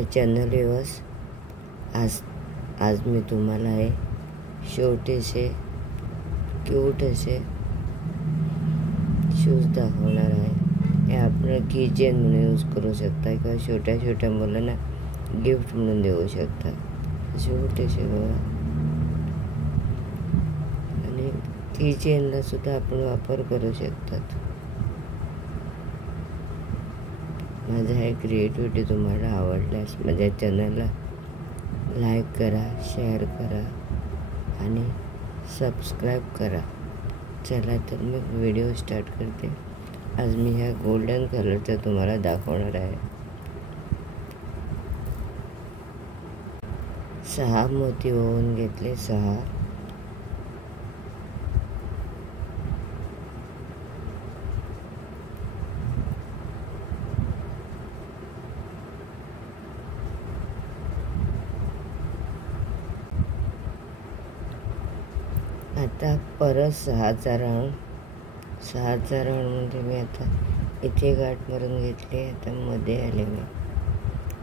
माय channel viewers, आज मी तुम्हाला हे छोटेसे क्यूट असे शूज दाखवणार आहे. हे आपण कीचेन म्हणून यूज करू शकता किंवा छोट्या छोट्या मुलांना गिफ्ट म्हणून देऊ शकता. छोटेसे बघा, आणि कीचेनला सुद्धा आपण वापर करू शकतात. माझा हे क्रिएटिव्हिटी तुम्हाला आवडल्यास माझ्या चॅनलला लाईक करा, शेअर करा आणि सबस्क्राईब करा. चला तर मग व्हिडिओ स्टार्ट करते. आज मी ह्या गोल्डन कलरचा तुम्हाला दाखवणार आहे. 6 मोती ओवून घेतले. 6 आता परत 6चा राऊंड. 6चा राऊंडमध्ये मी आता इथे गाठ मारून घेतली. आता मध्ये आले मी,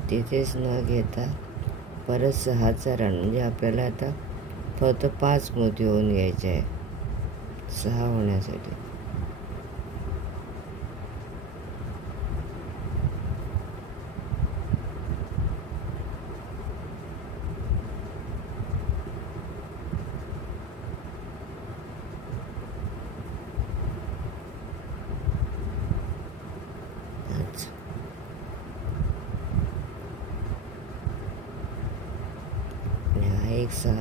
तिथेच न घेता परत 6चा राऊंड, म्हणजे आपल्याला आता फक्त 5 मोती होऊन घ्यायचे आहे 6 होण्यासाठी. एक 6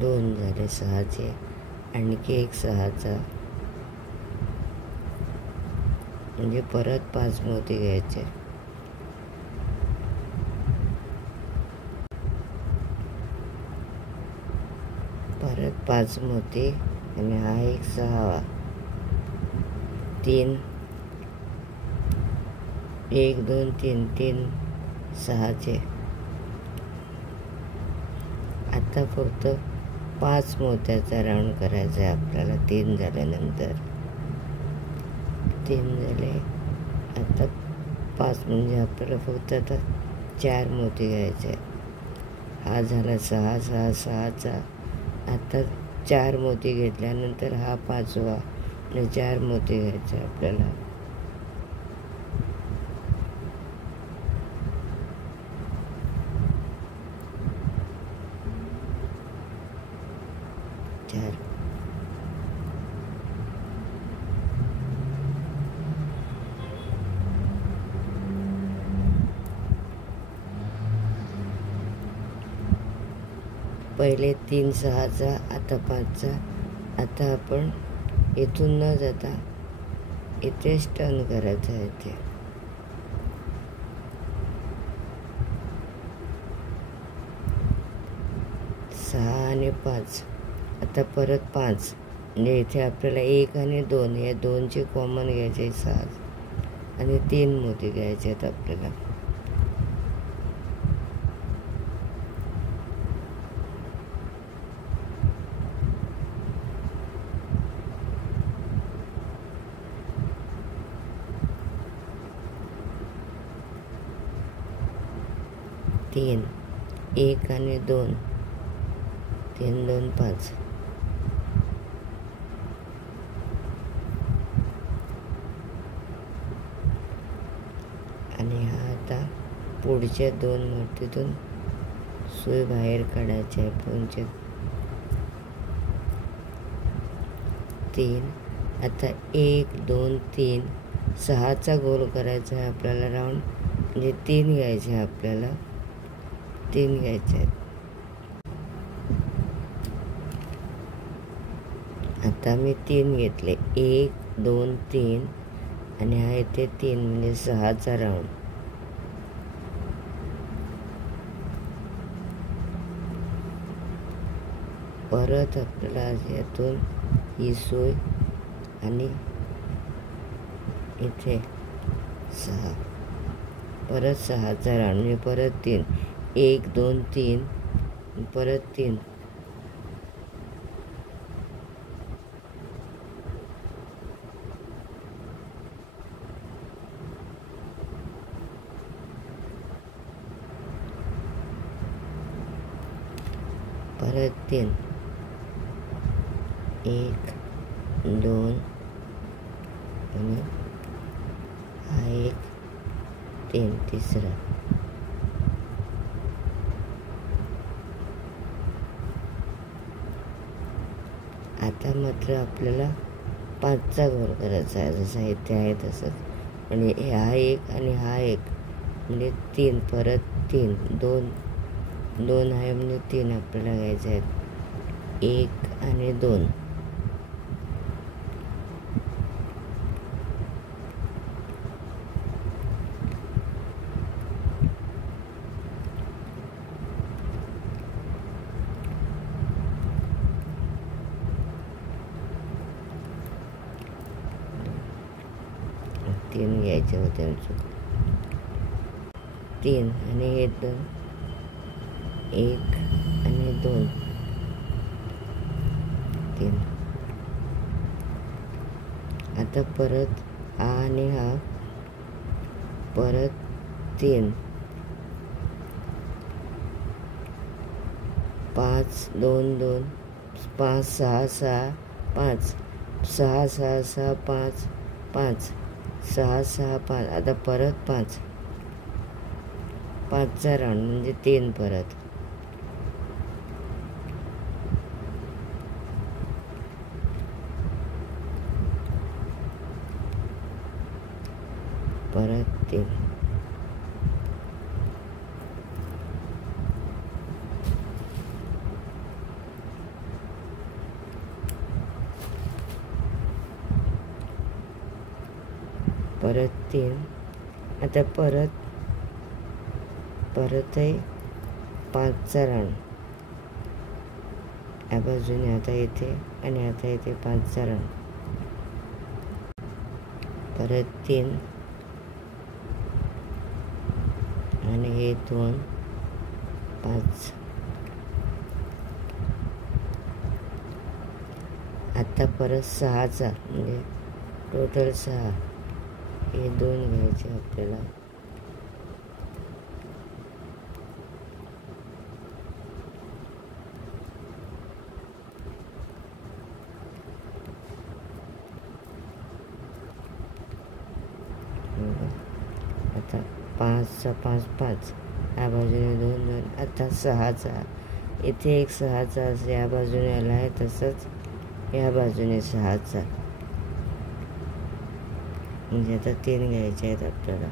2 झाले 6चे. आणखी एक 6चा, म्हणजे परत 5 मोती घ्यायचे. परत 5 मोती आणि हा एक 6वा. 3 1 2 3 3 6चे. आता फक्त 5 मोत्याचा राऊंड करायचा आहे आपल्याला. 3 झाल्यानंतर 3 झाले. आता 5 म्हणजे आपल्याला फक्त आता 4 मोती घ्यायचे. हा झाला 6 6 6चा. आता 4 मोती घेतल्यानंतर हा 5वा आणि 4 मोती घ्यायचे आपल्याला. पहिले 3 6चा, आता 5चा. आता आपण इथून न जाता इथेच टर्न करायचं आहे. ते 6 आणि 5. आता परत 5, म्हणजे इथे आपल्याला 1 आणि 2 या 2चे कॉमन घ्यायचे. 6 आणि 3 मोती घ्यायचे आहेत आपल्याला. तीन 1 आणि 2 3 2 5. आणि हा आता पुढच्या 2 मोतीतून सुई बाहेर काढायची आहे. पुढचे 3. आता 1 2 3 6चा गोल करायचा आहे आपल्याला राऊंड, म्हणजे 3 घ्यायचे आहे आपल्याला. 3 घ्यायचे आहेत. आता मी 3 घेतले. 1 2 3 आणि हा इथे 3, म्हणजे 6चा राऊंड. परत आपल्याला यातून ही सुई आणि इथे 6, परत 6चा राऊंड, म्हणजे परत 3 1 2 3 परत 3 परत 3, 1 2 आणि हा 1 3 तिसरा. आता मात्र आपल्याला 5चा घोर करायचा आहे. जसं इथे आहे तसंच, आणि हा 1 आणि हा 1 म्हणजे 3, परत 3 2 2 आहे म्हणजे 3 आपल्याला घ्यायचे आहेत. 1 आणि 2. तीन घ्यायचे होते आमचं. 3 आणि हे 2, 1 आणि 2 3. आता परत हा आणि हा, परत 3 5 2 2 5 6 6 5 6 6 6 5 5 6 6 5. आता परत 5चा राऊंड म्हणजे 3 परत. परत 3. परत 3. आता परत आहे 5चा राऊंड. या बाजूने आता इथे आणि आता इथे 5चा राऊंड. परत 3 आणि हे 2 5. आता परत 6चा म्हणजे टोटल 6. हे 2 घ्यायचे आपल्याला. आता 5चा 5 5. या बाजूने 2 2. आता 6चा, इथे एक 6चा असं या बाजूने आला आहे, तसंच या बाजूने 6चा. म्हणजे आता 3 घ्यायचे आहेत आपल्याला.